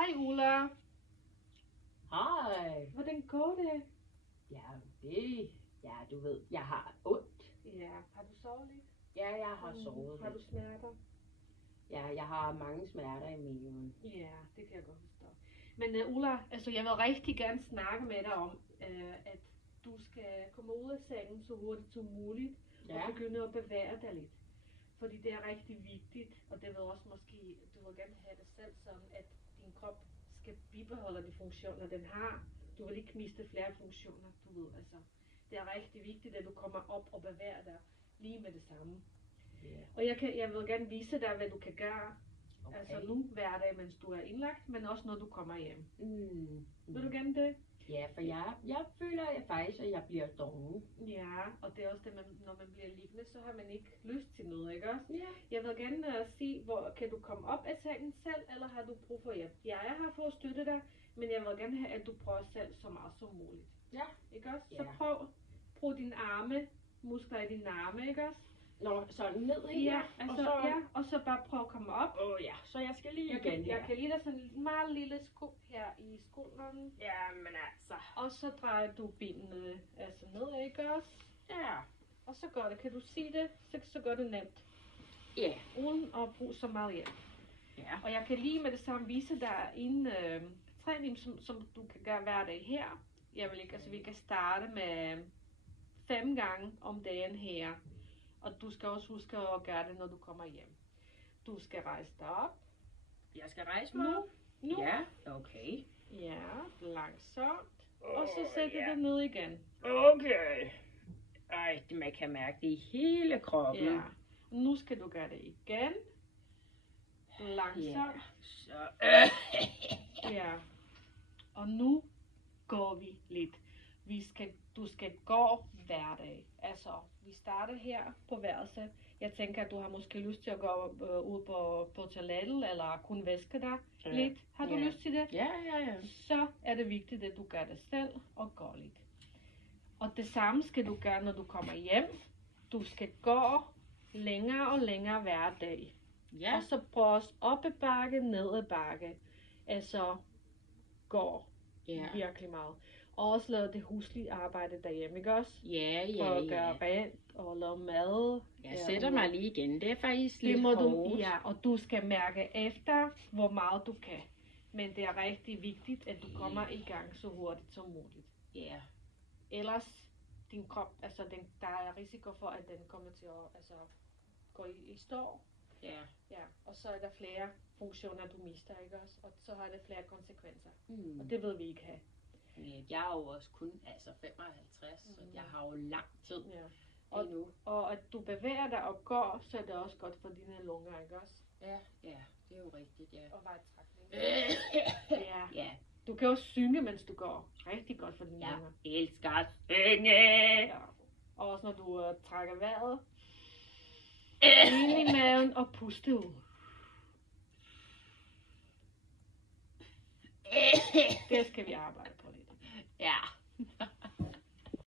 Hej Ulla. Hej. Hvordan går det? Ja, du ved, jeg har ondt. Ja, har du sovet lidt? Ja, jeg har sovet Har du lidt. smerter? Ja, jeg har mange smerter i maven. Ja, det kan jeg godt forstå. Men Ulla, altså jeg vil rigtig gerne snakke med dig om, at du skal komme ud af sengen så hurtigt som muligt, Ja. og begynde at bevæge dig lidt. Fordi det er rigtig vigtigt, og det vil også måske, du vil gerne have det selv sådan, at din krop skal bibeholde de funktioner, den har. Du vil ikke miste flere funktioner, du ved, altså. Det er rigtig vigtigt, at du kommer op og bevæger dig lige med det samme. Yeah. Og jeg vil gerne vise dig, hvad du kan gøre. Okay. Altså nu hver dag, mens du er indlagt, men også når du kommer hjem. Vil du gerne det? Ja, for jeg føler faktisk, at jeg bliver doven. Ja, og det er også det, når man bliver liggende, så har man ikke lyst til noget, ikke også? Ja. Jeg vil gerne se, hvor kan du komme op af sengen selv, eller har du brug for hjælp? Ja, jeg har fået at støtte dig, men jeg vil gerne have, at du prøver selv så meget som muligt. Ja. Ikke også? Så Ja. prøv dine arme, muskler i dine arme, ikke også? Nå, så ned i Ja, altså, og så bare prøv at komme op. Ja, så jeg skal lige Jeg kan lide dig sådan en meget lille skub her i skulderen. Ja, men altså. Og så drejer du benene altså ned, ikke også? Ja. Og så gør det. Kan du sige det? Så gør det nemt. Ja. Uden at bruge så meget hjælp. Ja. Og jeg kan lige med det samme vise dig en træning, som du kan gøre hver dag her. Jeg vil ikke, altså vi kan starte med 5 gange om dagen her. Og du skal også huske at gøre det, når du kommer hjem. Du skal rejse dig op. Jeg skal rejse mig op? Nu. Ja, okay. Ja, langsomt. Og så sætter du ned igen. Okay. Ej, man kan mærke det i hele kroppen. Ja. Nu skal du gøre det igen. Langsomt. Ja. Så. Ja. Og nu går vi lidt. Du skal gå hver dag. Altså, vi starter her på værelset. Jeg tænker, at du har måske lyst til at gå ud på toilettet, eller kun væske dig lidt. Har du lyst til det? Ja. Så er det vigtigt, at du gør det selv og går lidt. Og det samme skal du gøre, når du kommer hjem. Du skal gå længere og længere hver dag. Ja. Og så prøv også op ad bakke, ned ad bakke. Altså, gå virkelig meget. Og også lave det huslige arbejde derhjemme, ikke også? Ja. For at gøre rent og lave mad. Jeg sætter mig lige igen. Det er faktisk Det lidt må du, hårdt. ja, og du skal mærke efter, hvor meget du kan. Men det er rigtig vigtigt, at du kommer i gang så hurtigt som muligt. Ja. Ellers, din krop, altså der er risiko for, at den kommer til at gå i stå. Ja. Ja, og så er der flere funktioner, du mister, ikke også? Og så har det flere konsekvenser. Mm. Og det vil vi ikke have. Jeg er jo også kun 55, så jeg har jo lang tid endnu. Og at du bevæger dig og går, så er det også godt for dine lunger, ikke også? Ja, det er jo rigtigt, ja. Og vejrtrækning. Ja. Du kan også synge, mens du går. Rigtig godt for dine lunger. Jeg elsker at synge. Ja. Og også når du trækker vejret ind i maven og puste ud. Det skal vi arbejde på lidt. Ja.